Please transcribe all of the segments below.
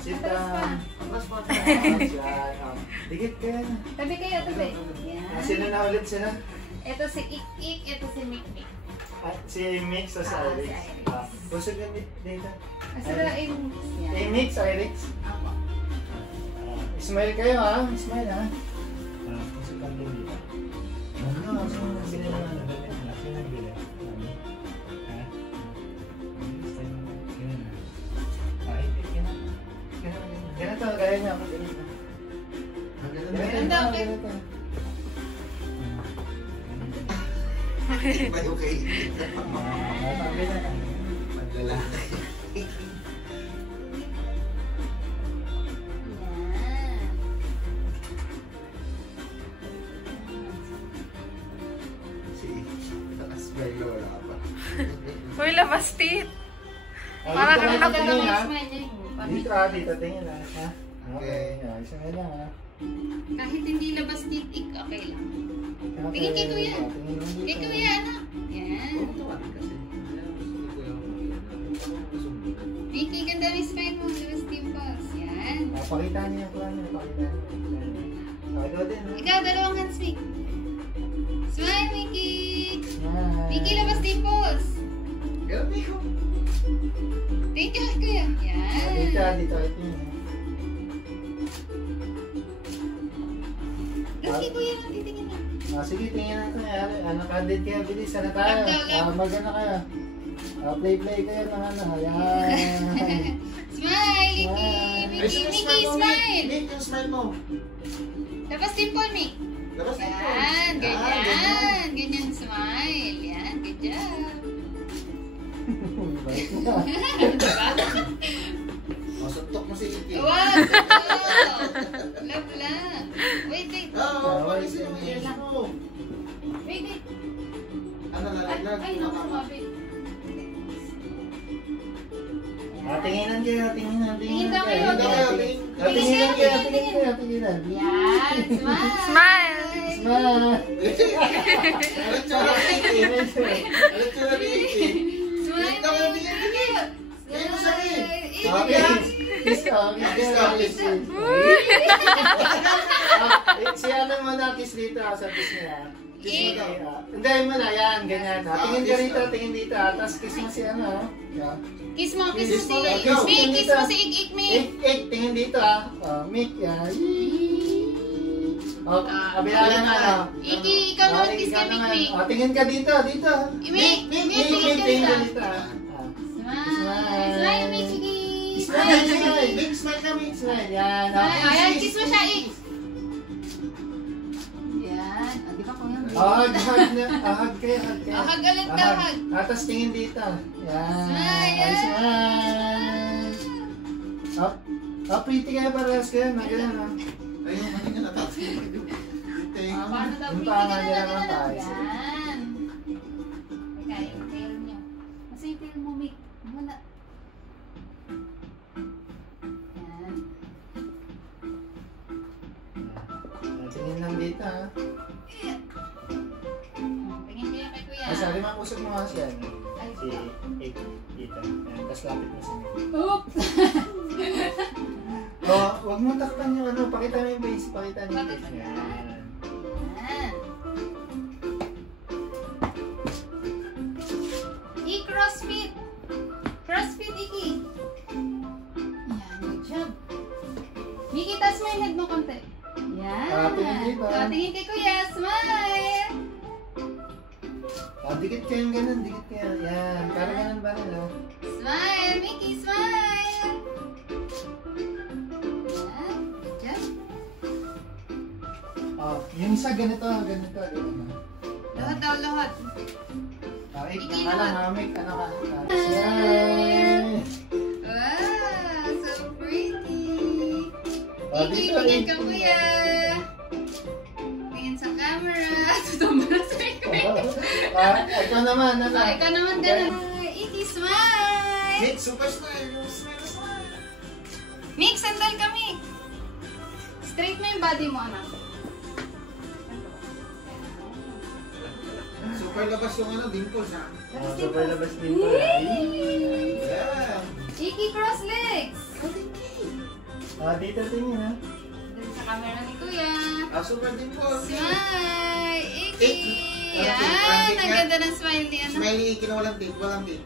Sit down. Dikit kayo na. Tabi kayo, tabi. Yan. Sino na ulit sila? Ito si Ik-Ik, ito si Mik-Mik. Si Mix o si Irix? Busog yung data. Sila Mix, Irix? Ako. Smile kayo ha? Smile ha? Busog lang din dito. Ano? Sino na nagalit na? Sino nagbili? Ha? Ganito, gaya niya ako. Ganito. Bayo kayo. Sabi na. Maglalaki. Bayo, wala ka pa. Uy, labas tit. Parang ano na dito dito tingin na. Ha? Okay. Isa na lang ha. Kahit hindi labas titik, okay lang. Tingin kay Kuya. Kay Kuya, anak. Yan. Vicky, ganda ng smile mo. Labas dimples. Yan. Pakita niya yung plan niya. Pakita niya. Ikaw din ha. Ikaw, dalawang hands, Vic. Smile, Vicky. Smile. Vicky, labas dimples. Ganun, Nico. Thank you, Kuya. Yan. Dito. Ito yun. Kasi Kuya lang, titingin lang. Sige, tingnan ko na. Nakadid kayo, bilis. Sana tayo. Mag-ano kayo. Play kayo ng ano. Ayan. Smile, Vicky. Vicky, smile. Nick, yung smile mo. Labas dimple, Mick. Labas dimple. Yan, ganyan. Ganyan smile. Yan, good job. Masuntok mo si Iki. Wow! Love lang. Wait. Oo, palisin mo yung mo. Wait. Ano, lalaglag? Ay, naku, mabit. Tinginan kayo. Tingin daw kayo. Tinginan kayo. Yan, smile. Smile. Smile. Alam tsura ni Iki. Alam tsura ni Iki. Smile. Ngayon mo sabihin. Kiss ka. Si ano mo na, kiss dito sa kiss niya. Kiss mo daw. Hindi mo na, yan, ganyan. Tingin dito. Tapos kiss mo si ano. Kiss mo si Kiss mo Ik, Ik, Mick. Ik, tingin dito Mick, yan. Kabila na nga. Iki, ikaw naman kiss kay Mick. Tingin ka dito. Mick, tingin ka Tingin ka dito. dito. Smile, Mick, sige. Smile. Big smile kami. Smile, yan. Ayan, kiss mo siya, Ik. Yan. Di ba kuya? Hug kayo. Hug ulit daw, hug. Tapos tingin dito. Yan. Smile. Smile. Pretty kayo parehas kayo. Ganyan ha. Ayun, hindi ka natatay. Paano daw? Yung pangalan nila naman tayo. Yan. Teka, yung tail nyo. Masa yung tail mo, Mick? Wala. Yan. Tingin lang dito ha. Tingin kayo kay Kuya. Sabi mo, usap mo nga siya. Si Ik dito. Tapos lapit mo si Mick. Oops! Huwag mo takpan yung ano. Pakita mo yung face. Pakita niyo yung face niya. Yan. I-crossfit. Crossfit, Iki. Yan, good job. Mickey, taas mo yung head mo konti. Yan. Tingin dito. Tingin kay Kuya. Smile. Dikit kayo yung ganun. Dikit kayo. Yan. Parang ganun ba nila? Smile, Mickey, smile. Yan, good job. Yung isa ganito. Lahat daw, lahat. Ik, Iki nakalang naman. Mick. Ano ka? Smile. Wow, so pretty. Iki, tingin ka, Kuya. Tingin sa camera. Tutumba na sa Kuya. Ikaw naman. Ikaw naman ganun. Iki, smile. Nick, super smile. Smile. Mick, sandal ka, Mick. Straight mo yung body mo, anak. Super labas yung ano, dimples ha. Sabay labas din po. Yeah. Iki, cross legs. Dito tingin ha. Dun sa camera ni Kuya. Super dimples. Smile! Iki! Walang Yan! tick Ang nga. ganda ng smile ni ano. Smiley Iki na walang tick. Walang tick.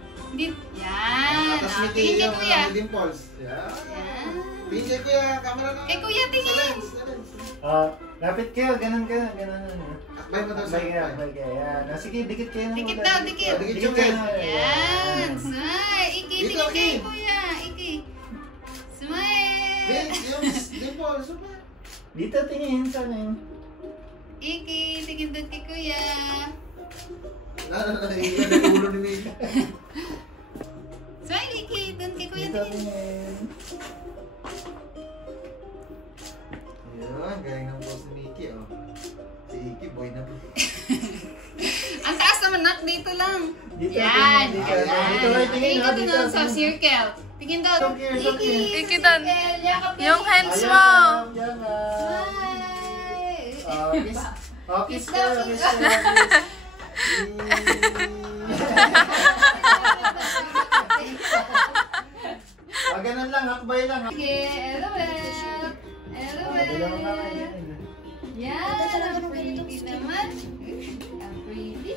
Yan! Tapos may Tingin kay yung Kuya. dimples. Yeah. Yan. Tingin kay Kuya. Camera na. Kay Kuya, tingin. Sa lens. Lapit kayo, ganun ka, ganun. Akbay mo daw sa Akbay kayo, akbay kayo. Yan. Sige, dikit kayo ng Dikit ulan. daw, dikit. Dikit Dikit yung kayo. Yan! Smile! Iki! Dito, Tingin kay Iki. Kuya. Iki! Smile! Yung dimples. Super. Dito tingin sa amin. Iki! Tingin doon kay Kuya. Naiilan ang ulo ni Mika. Smile, Iki! Doon kay Kuya Dito tingin. tingin. Yun, galing ng boss ni Miki, oh. Si Iki, boy na po. Ang taas naman, nak. Dito lang. Dito Yan! tingin, dito. Yan. Dito kayo tingin, Tingin ha? ka Dito. doon sa circle. Tingin daw. Circle, circle. Iki doon. Circle. Yakap na Yung Iki. hands Ayan, mo. yan, Smile! kiss. Kiss Kiss ka, daw, kiss kiss. ka. Ganun lang, hakbay lang. Sige, LOL. Dalawa nga LOL. kayo. Yan, ang pretty naman. Ang pretty.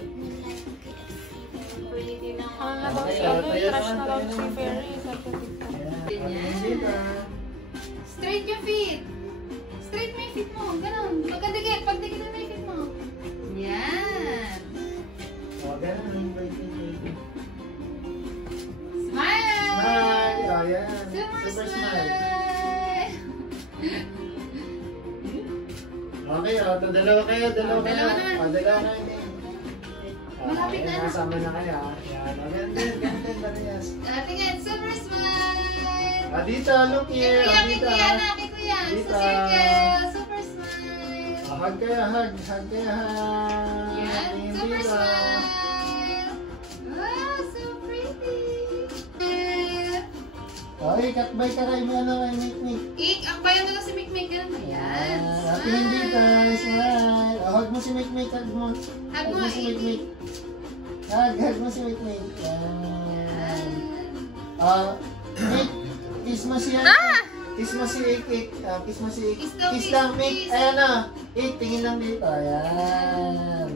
Ang pretty naman. Ano na daw si ano, i-trash na daw si Perry sa TikTok. Ayan. Straight your feet. Straight mo yung feet mo. Ganun. Pagkadikit. Pagdikit mo yung feet mo. Yan. Ganun, waiting. Smile! Smile! Ayan. Super Super smile! smile. Okay, dalawa kayo, dalawa kayo. Dalawa na. Dalawa na yun. Malapit na, no? Nasama na kayo. Ayan, ganun, parehas. Tingin, super smile! Dito, look Kay here. Kuya, kay Dito. Kuya na, kay Kuya. Dito. Sa circle. Super smile! Hug kayo, hug. Hug kayo, hug. Yan, Tingin super dito. smile! Wow, so pretty! Okay, kakbay ka rin mo na kay Mikmik. Ang bayan mo lang si Mikmik. Ganun. Yan, Tingin dito, smile! smile. Hug mo si Mikmik, hug mo. Hug mo, si Iki. Mikmik. Hug mo si Mikmik. Yan. Mik, kiss mo si Kiss mo si Ik. Kiss mo si Ik. Kiss daw, Kiss kiss, lang, Mik. kiss. Ayan na. Ik, tingin lang dito. Ayan.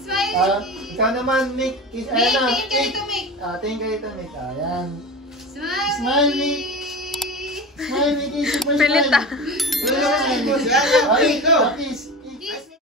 Smile, Iki. Ikaw naman, Mik. Kiss. Mik, Ayan na. tingin ka dito, Mik. Tingin ka dito, Mik. Ayan. Smile, Smile, Mik. Smile, Mik. Super Pilit smile. ah. Wala naman si Boss. Yan, yan. Okay, Go. kiss.